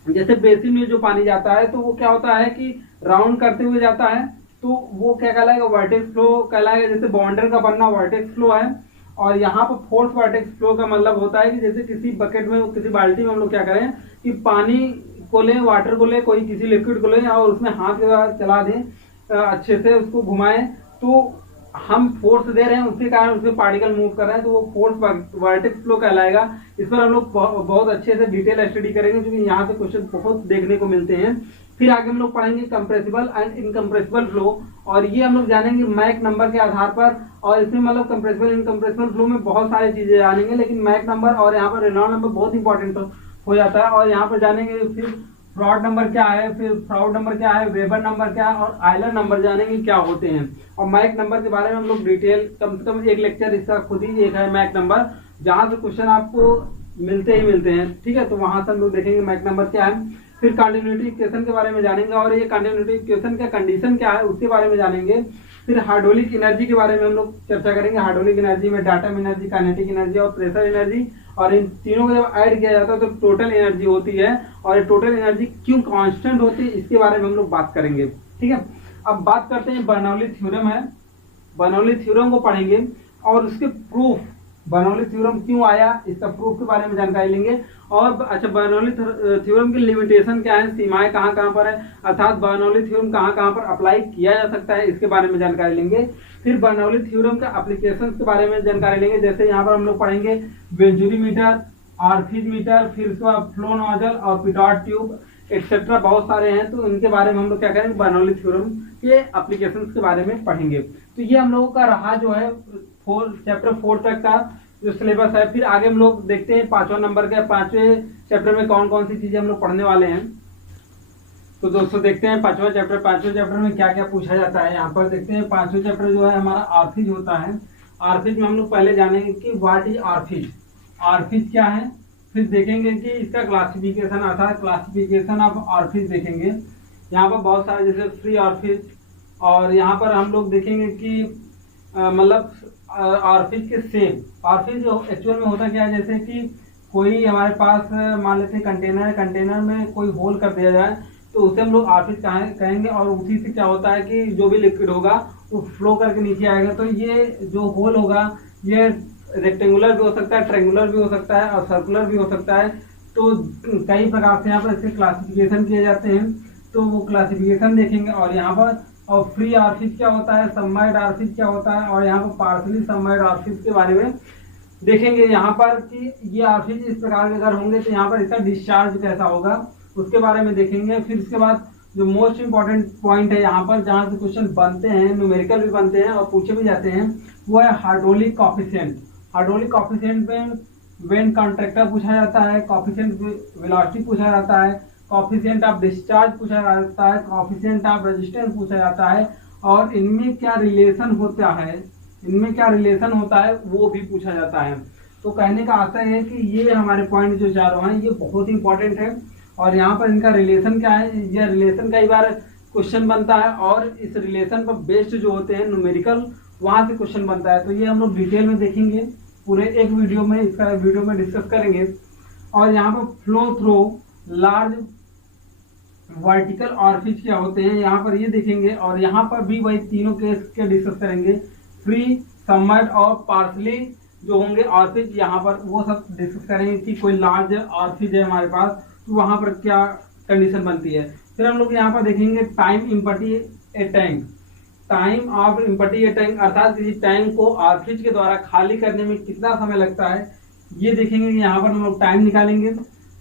जैसे बेसिन में जो पानी जाता है तो वो क्या होता है कि राउंड करते हुए जाता है, तो वो क्या कहलाएगा, वर्टेक्स फ्लो कहलाएगा। जैसे बाउंडर का बनना वर्टेक्स फ्लो है। और यहाँ पर फोर्स वर्टेक्स फ्लो का मतलब होता है कि जैसे किसी बकेट में, किसी बाल्टी में हम लोग क्या करें कि पानी को लें, वाटर को लें, कोई किसी लिक्विड को लें और उसमें हाथ चला दें, अच्छे से उसको घुमाएं, तो हम फोर्स दे रहे हैं, उसके कारण उसमें पार्टिकल मूव कर रहे हैं, तो वो फोर्स वर्टेक्स फ्लो कहलाएगा। इस पर हम लोग बहुत अच्छे से डिटेल स्टडी करेंगे क्योंकि यहाँ से क्वेश्चन बहुत देखने को मिलते हैं। फिर आगे हम लोग पढ़ेंगे कंप्रेसिबल एंड इनकम्प्रेसिबल फ्लो, और ये हम लोग जानेंगे मैक नंबर के आधार पर। और इसमें मतलब कंप्रेसिबल इनकम्प्रेसिबल फ्लो में बहुत सारी चीजें जानेंगे, लेकिन मैक नंबर और यहाँ पर रेनॉल्ड नंबर बहुत इंपॉर्टेंट हो जाता है। और यहाँ पर जानेंगे फिर फ्रॉड नंबर क्या है, फिर फ्राउड नंबर क्या है, वेबर नंबर क्या है और आयलर नंबर जानेंगे क्या होते हैं। और मैक नंबर के बारे में हम लोग डिटेल कम से कम एक लेक्चर इसका खुद ही एक है मैक नंबर, जहाँ से क्वेश्चन आपको मिलते हैं, ठीक है, तो वहां से हम लोग देखेंगे मैक नंबर क्या है। फिर कंटिन्यूटी इक्वेशन के बारे में जानेंगे और ये कंटिन्यूटी इक्वेशन का कंडीशन क्या है उसके बारे में जानेंगे। फिर हाइड्रोलिक एनर्जी के बारे में हम लोग चर्चा करेंगे। हाइड्रोलिक एनर्जी में डाटम एनर्जी, काइनेटिक एनर्जी और प्रेशर एनर्जी, और इन तीनों को जब ऐड किया जाता है तो टोटल एनर्जी होती है। और ये टोटल एनर्जी क्यों कांस्टेंट होती है इसके बारे में हम लोग बात करेंगे, ठीक है। अब बात करते हैं बर्नौली थ्योरम है, बर्नौली थ्योरम को पढ़ेंगे और उसके प्रूफ, बर्नौली थ्योरम क्यों आया इसका प्रूफ के बारे में जानकारी लेंगे। और अच्छा, बर्नौली थ्योरम की लिमिटेशन क्या है, सीमाएं कहाँ कहाँ पर है, अर्थात बर्नौली थ्योरम कहाँ कहाँ पर अप्लाई किया जा सकता है इसके बारे में जानकारी लेंगे। फिर बर्नौली थ्योरम का एप्लीकेशन के बारे में जानकारी लेंगे। जैसे यहाँ पर हम लोग पढ़ेंगे बेंजुरी मीटर, आर्फिज मीटर, फिर उसके बाद फ्लो नोजल और पिटॉट ट्यूब एक्सेट्रा बहुत सारे हैं, तो इनके बारे में हम लोग क्या करेंगे, बर्नौली थ्योरम के एप्लीकेशन के बारे में पढ़ेंगे। तो ये हम लोगों का रहा जो है चैप्टर 4 तक का जो सिलेबस है। फिर आगे हम लोग देखते हैं 5वां नंबर के 5वें चैप्टर में कौन कौन सी चीजें हम लोग पढ़ने वाले हैं। तो दोस्तों देखते हैं 5वां चैप्टर, 5वें चैप्टर में क्या क्या पूछा जाता है। यहाँ पर देखते हैं 5वें चैप्टर जो है हमारा आर्फिज होता है। आर्फिज में हम लोग पहले जानेंगे कि व्हाट इज आर्फिज, आर्फिज क्या है। फिर देखेंगे कि इसका क्लासिफिकेशन, अर्थात क्लासिफिकेशन ऑफ आर्फिज देखेंगे। यहाँ पर बहुत सारे जैसे फ्री आर्फिज, और यहाँ पर हम लोग देखेंगे कि मतलब आर्फिज के सेप, आर्फिज जो एक्चुअल में होता क्या है, जैसे कि कोई हमारे पास मान लेते हैं कंटेनर है, कंटेनर में कोई होल कर दिया जाए तो उसे हम लोग आर्फिज कहेंगे। और उसी से क्या होता है कि जो भी लिक्विड होगा वो फ्लो करके नीचे आएगा। तो ये जो होल होगा ये रेक्टेंगुलर भी हो सकता है, ट्रायंगुलर भी हो सकता है और सर्कुलर भी हो सकता है। तो कई प्रकार से यहाँ पर इसके क्लासिफिकेशन किए जाते हैं, तो वो क्लासिफिकेशन देखेंगे। और यहाँ पर और फ्री आर्फिज क्या होता है, सबमर्ज्ड आर्फिज क्या होता है, और यहाँ पर पार्शली सबमर्ज्ड आर्फिज के बारे में देखेंगे यहाँ पर कि ये ऑफिस इस प्रकार के अगर होंगे तो यहाँ पर इसका डिस्चार्ज कैसा होगा उसके बारे में देखेंगे। फिर उसके बाद जो मोस्ट इंपॉर्टेंट पॉइंट है यहाँ पर जहाँ से क्वेश्चन बनते हैं, न्यूमेरिकल भी बनते हैं और पूछे भी जाते हैं, वो है हाइड्रोलिक कॉफिशिएंट। हाइड्रोलिक कॉफिशिएंट में वेन कॉन्ट्रैक्टर पूछा जाता है, कॉफिशिएंट वेलोसिटी पूछा जाता है, कॉफिशिएंट ऑफ डिस्चार्ज पूछा जाता है, कॉफिशिएंट ऑफ रेजिस्टेंस पूछा जाता है, और इनमें क्या रिलेशन होता है, इनमें क्या रिलेशन होता है वो भी पूछा जाता है। तो कहने का आशय है कि ये हमारे पॉइंट जो चारों हैं ये बहुत इंपॉर्टेंट है, और यहाँ पर इनका रिलेशन क्या है, ये रिलेशन कई बार क्वेश्चन बनता है, और इस रिलेशन पर बेस्ड जो होते हैं न्यूमेरिकल वहाँ से क्वेश्चन बनता है। तो ये हम लोग डिटेल में देखेंगे पूरे एक वीडियो में, इसका वीडियो में डिस्कस करेंगे। और यहाँ पर flow through large vertical orifice क्या होते हैं यहाँ पर ये देखेंगे, और यहाँ पर भी वही तीनों केस के डिस्कस करेंगे। फ्री, सबमर्ज्ड और पार्सली जो होंगे ऑरिफिस यहाँ पर वो सब डिस्कस करेंगे कि कोई लार्ज ऑरिफिस है हमारे पास तो वहाँ पर क्या कंडीशन बनती है। फिर हम लोग यहाँ पर देखेंगे time empty A tank, time of empty A tank अर्थात किसी टैंक को ऑरिफिस के द्वारा खाली करने में कितना समय लगता है ये देखेंगे, यहाँ पर हम लोग टाइम निकालेंगे।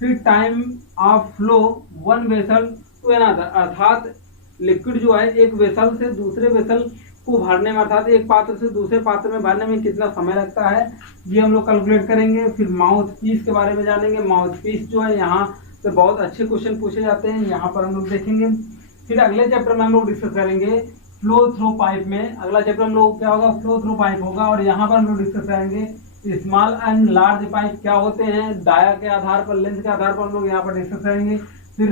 फिर time of flow one vessel to another अर्थात लिक्विड जो है एक वेसल से दूसरे वेसल को भरने में अर्थात एक पात्र से दूसरे पात्र में भरने में कितना समय लगता है ये हम लोग कैलकुलेट करेंगे। फिर माउथ पीस के बारे में जानेंगे, माउथ पीस जो है यहाँ से बहुत अच्छे क्वेश्चन पूछे जाते हैं, यहाँ पर हम लोग देखेंगे। फिर अगले चैप्टर में हम लोग डिस्कस करेंगे फ्लो थ्रू पाइप में, अगला चैप्टर हम लोग क्या होगा फ्लो थ्रू पाइप होगा, और यहाँ पर हम लोग डिस्कस करेंगे स्मॉल एंड लार्ज पाइप क्या होते हैं, डाया के आधार पर, लेंथ के आधार पर हम लोग यहाँ पर डिस्कस करेंगे। फिर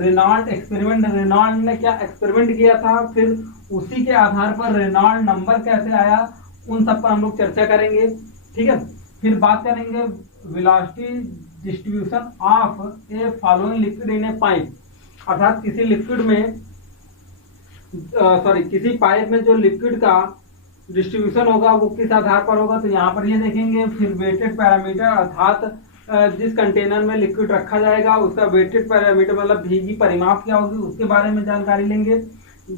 रेनॉल्ड एक्सपेरिमेंट, रेनॉल्ड ने क्या एक्सपेरिमेंट किया था, फिर उसी के आधार पर रेनॉल्ड नंबर कैसे आया, उन सब पर हम लोग चर्चा करेंगे, ठीक है। फिर बात करेंगे velocity distribution of A following liquid in A pipe, अर्थात किसी लिक्विड में किसी पाइप में जो लिक्विड का डिस्ट्रीब्यूशन होगा वो किस आधार पर होगा, तो यहाँ पर ये देखेंगे। फिर वेटेड पैरामीटर अर्थात जिस कंटेनर में लिक्विड रखा जाएगा उसका वेटेड पैरामीटर मतलब भीगी परिमाप क्या होगी उसके बारे में जानकारी लेंगे,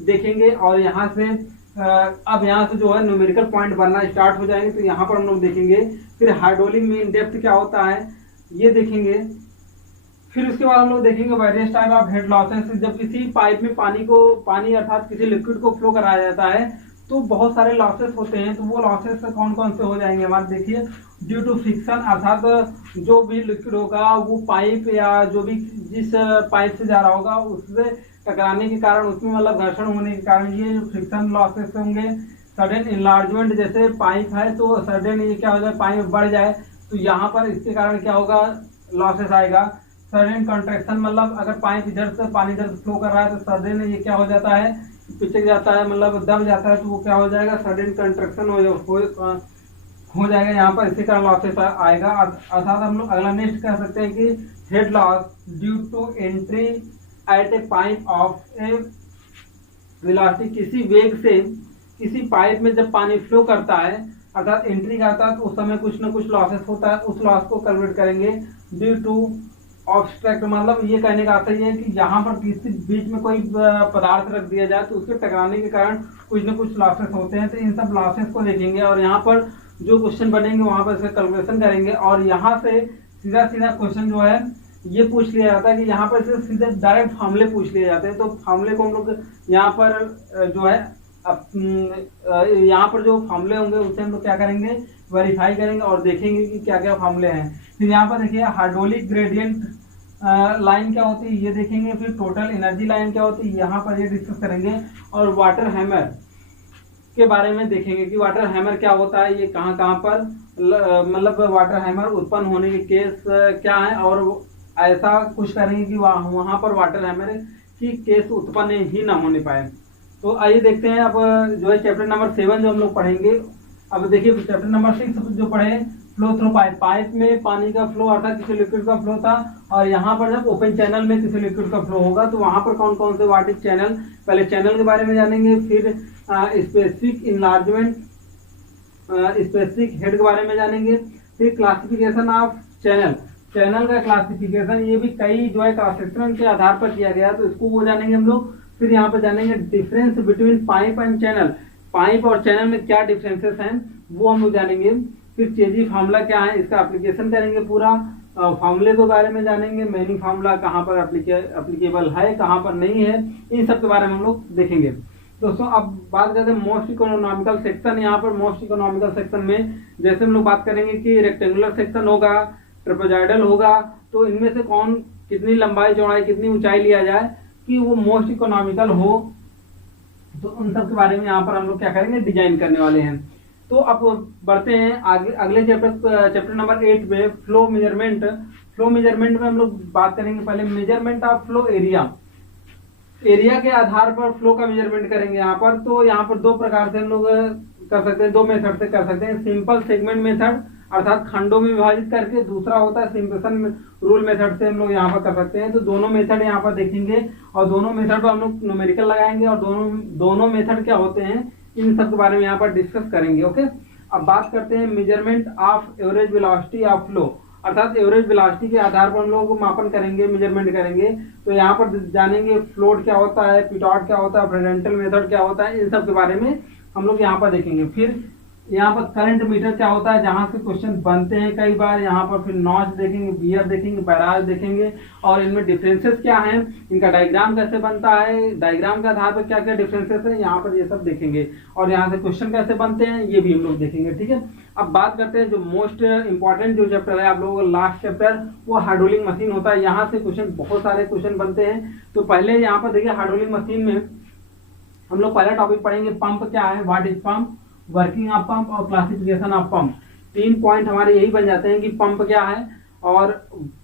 देखेंगे। और यहाँ से अब यहाँ से जो है न्यूमेरिकल पॉइंट बनना स्टार्ट हो जाएंगे, तो यहाँ पर हम लोग देखेंगे। फिर हाइड्रोलिक मीन डेप्थ क्या होता है ये देखेंगे। फिर उसके बाद हम लोग देखेंगे various type of head losses, जब किसी पाइप में पानी अर्थात किसी लिक्विड को फ्लो कराया जाता है तो बहुत सारे लॉसेस होते हैं, तो वो लॉसेस कौन कौन से हो जाएंगे हमारे देखिए। ड्यू टू फ्रिक्शन अर्थात जो भी लिक्विड होगा वो पाइप या जो भी जिस पाइप से जा रहा होगा उससे टकराने के कारण उसमें मतलब घर्षण होने के कारण ये फ्रिक्शन लॉसेस होंगे। सडन इनलार्जमेंट, जैसे पाइप है तो सडन ये क्या हो जाए पाइप बढ़ जाए तो यहाँ पर इसके कारण क्या होगा लॉसेस आएगा। सडन कंट्रैक्शन मतलब अगर पाइप इधर से पानी इधर से फ्लो कर रहा है तो सडन ये क्या हो जाता है पिचक जाता है मतलब दब जाता है, तो वो क्या हो जाएगा सडन कंट्रैक्शन हो जाएगा यहाँ पर, इसी कारण लॉसेस आएगा। अर्थात हम लोग अगला नेक्स्ट कह सकते हैं कि head loss due to entry at a pipe of a velocity, किसी वेग से किसी पाइप में जब पानी फ्लो करता है अर्थात एंट्री करता है तो उस समय कुछ ना कुछ लॉसेस होता है, उस लॉस को कैलकुलेट करेंगे। ड्यू टू ऑब्स्ट्रक्ट मतलब ये कहने का अर्थ है कि यहाँ पर किसी बीच में कोई पदार्थ रख दिया जाए तो उसके टकराने के कारण कुछ न कुछ लॉसेस होते हैं, तो इन सब लॉसेस को देखेंगे और यहाँ पर जो क्वेश्चन बनेंगे वहाँ पर इसका कैलकुलेशन करेंगे। और यहाँ से सीधा सीधा क्वेश्चन जो है ये पूछ लिया जाता है कि यहाँ पर से सीधे डायरेक्ट फार्मूले पूछ लिए जाते हैं, तो फार्मूले को हम लोग यहाँ पर जो है यहाँ पर जो फार्मूले होंगे उसे हम लोग क्या करेंगे वेरीफाई करेंगे और देखेंगे कि क्या क्या फार्मूले हैं। फिर यहाँ पर देखिए हाइड्रोलिक ग्रेडियंट लाइन क्या होती है ये देखेंगे। फिर टोटल एनर्जी लाइन क्या होती है यहाँ पर ये डिस्कस करेंगे। और वाटर हैमर के बारे में देखेंगे कि वाटर हैमर क्या होता है, ये कहाँ कहाँ पर मतलब वाटर हैमर उत्पन्न होने के केस क्या है, और ऐसा कुछ करेंगे कि वहाँ पर वाटर हैमर की केस उत्पन्न ही ना होने पाए। तो आइए देखते हैं अब जो है चैप्टर नंबर 7 जो हम लोग पढ़ेंगे। अब देखिए चैप्टर नंबर 6 जो पढ़े फ्लो थ्रू पाइप, पाइप में पानी का फ्लो अर्थात किसी लिक्विड का फ्लो था, और यहाँ पर जब ओपन चैनल में किसी लिक्विड का फ्लो होगा तो वहाँ पर कौन कौन से व्हाट इज चैनल, पहले चैनल के बारे में जानेंगे। फिर स्पेसिफिक इनलार्जमेंट स्पेसिफिक हेड के बारे में जानेंगे। फिर क्लासिफिकेशन ऑफ चैनल, चैनल का क्लासिफिकेशन ये भी कई जो है क्लास सेक्शन के आधार पर किया गया तो इसको वो जानेंगे हम लोग। फिर यहाँ पर जानेंगे difference between pipe and channel, pipe और चैनल में क्या डिफरेंसेस हैं वो हम लोग जानेंगे। फिर चेजी फार्मूला क्या है, इसका एप्लीकेशन करेंगे, पूरा फार्मूले के बारे में जानेंगे, मैनी फार्मूला कहाँ पर एप्लीकेबल है, कहाँ पर नहीं है, इन सब के बारे में हम लोग देखेंगे। दोस्तों अब बात करते हैं मोस्ट इकोनॉमिकल सेक्शन। यहाँ पर मोस्ट इकोनॉमिकल सेक्शन में जैसे हम लोग बात करेंगे कि रेक्टेंगुलर सेक्शन होगा, ट्रेपेजॉइडल होगा, तो इनमें से कौन कितनी लंबाई चौड़ाई कितनी ऊंचाई लिया जाए कि वो मोस्ट इकोनॉमिकल हो, तो उन सब के बारे में यहाँ पर हम लोग क्या करेंगे, डिजाइन करने वाले हैं। तो अब बढ़ते हैं आगे अगले चैप्टर नंबर 8 पे, फ्लो मेजरमेंट। फ्लो मेजरमेंट में हम लोग बात करेंगे पहले measurement of flow area. Area के आधार पर फ्लो का मेजरमेंट करेंगे यहाँ पर। तो यहाँ पर दो प्रकार से हम लोग कर सकते हैं, दो मेथड से कर सकते हैं। सिंपल सेगमेंट मेथड अर्थात खंडों में विभाजित करके, दूसरा होता है सिम्पसन रूल मेथड से हम लोग यहाँ पर कर सकते हैं। तो दोनों मेथड यहाँ पर देखेंगे और दोनों मेथड पर हम लोग न्यूमेरिकल लगाएंगे और दोनों मेथड क्या होते हैं इन सब के बारे में यहाँ पर डिस्कस करेंगे। ओके, अब बात करते हैं measurement of average velocity of flow, अर्थात एवरेज वेलोसिटी के आधार पर हम लोग मापन करेंगे, मेजरमेंट करेंगे। तो यहाँ पर जानेंगे फ्लोट क्या होता है, पिटॉट क्या होता है, फ्रेडेंटल मेथड क्या होता है, इन सब के बारे में हम लोग यहाँ पर देखेंगे। फिर यहाँ पर करंट मीटर क्या होता है, जहाँ से क्वेश्चन बनते हैं कई बार, यहाँ पर फिर नॉच देखेंगे, बियर देखेंगे, बैराज देखेंगे और इनमें डिफरेंसेस क्या हैं, इनका डायग्राम कैसे बनता है, डायग्राम के आधार पर क्या क्या डिफरेंसेस है, यहाँ पर ये सब देखेंगे और यहाँ से क्वेश्चन कैसे बनते हैं ये भी हम लोग देखेंगे। ठीक है, अब बात करते हैं जो मोस्ट इंपॉर्टेंट जो चैप्टर है आप लोगों का लास्ट चैप्टर, वो हाइड्रोलिक मशीन होता है। यहाँ से क्वेश्चन बहुत सारे क्वेश्चन बनते हैं। तो पहले यहाँ पर देखिए हाइड्रोलिक मशीन में हम लोग पहला टॉपिक पढ़ेंगे पंप क्या है, what is pump, working of pump और क्लासिफिकेशन ऑफ पंप। 3 पॉइंट हमारे यही बन जाते हैं कि पंप क्या है और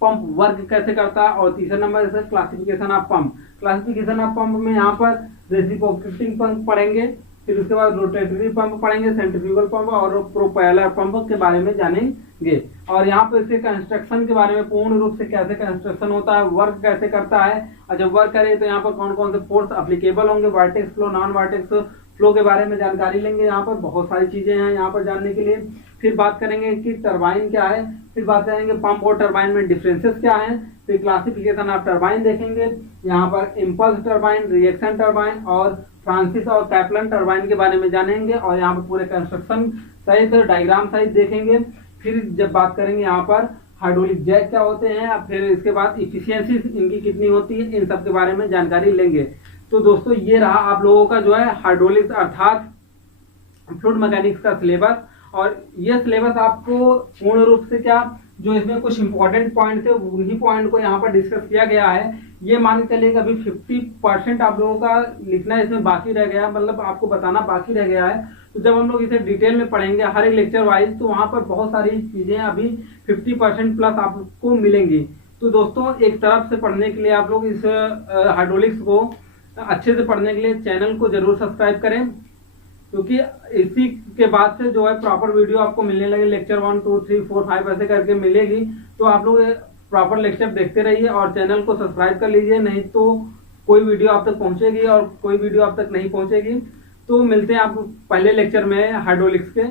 पंप वर्क कैसे करता है, और तीसरा नंबर है classification of pump. Classification of pump में यहाँ पर रेसिप्रोकेटिंग पंप पढ़ेंगे, फिर उसके बाद रोटेटरी पंप पढ़ेंगे, सेंट्रीफ्यूगल पंप और प्रोपेलर पंप के बारे में जानेंगे। और यहाँ पर इसके कंस्ट्रक्शन के बारे में पूर्ण रूप से कैसे कंस्ट्रक्शन होता है, वर्क कैसे करता है, और जब वर्क करे तो यहाँ पर कौन कौन से फोर्स अप्लीकेबल होंगे, vertex flow, non vertex flow के बारे में जानकारी लेंगे। यहाँ पर बहुत सारी चीजें हैं यहाँ पर जानने के लिए। फिर बात करेंगे कि टरबाइन क्या है, फिर बात करेंगे पंप और टरबाइन में डिफरेंसेस क्या हैं, फिर क्लासिफिकेशन ऑफ टरबाइन देखेंगे, यहाँ पर इम्पल्स टरबाइन, रिएक्शन टरबाइन और फ्रांसिस और कैपलन टरबाइन के बारे में जानेंगे और यहाँ पर पूरे कंस्ट्रक्शन सहित डायग्राम सहित देखेंगे। फिर जब बात करेंगे यहाँ पर हाइड्रोलिक जैक क्या होते हैं, फिर इसके बाद इफिशियंसी इनकी कितनी होती है, इन सब के बारे में जानकारी लेंगे। तो दोस्तों ये रहा आप लोगों का जो है हाइड्रोलिक्स अर्थात फ्लूइड मैकेनिक्स का सिलेबस। और ये सिलेबस आपको पूर्ण रूप से क्या जो इसमें कुछ इंपॉर्टेंट पॉइंट थे उन्हीं पॉइंट को यहाँ पर डिस्कस किया गया है। ये मान के चलिए अभी 50% आप लोगों का लिखना इसमें बाकी रह गया, मतलब आपको बताना बाकी रह गया है। तो जब हम लोग इसे डिटेल में पढ़ेंगे हर एक लेक्चर वाइज, तो वहाँ पर बहुत सारी चीजें अभी 50% प्लस आपको मिलेंगी। तो दोस्तों एक तरफ से पढ़ने के लिए आप लोग इस हाइड्रोलिक्स को अच्छे से पढ़ने के लिए चैनल को जरूर सब्सक्राइब करें, क्योंकि इसी के बाद से जो है प्रॉपर वीडियो आपको मिलने लगे, लेक्चर 1 2 3 4 5 ऐसे करके मिलेगी। तो आप लोग प्रॉपर लेक्चर देखते रहिए और चैनल को सब्सक्राइब कर लीजिए, नहीं तो कोई वीडियो आप तक पहुंचेगी और कोई वीडियो आप तक नहीं पहुंचेगी। तो मिलते हैं आप पहले लेक्चर में हाइड्रोलिक्स के।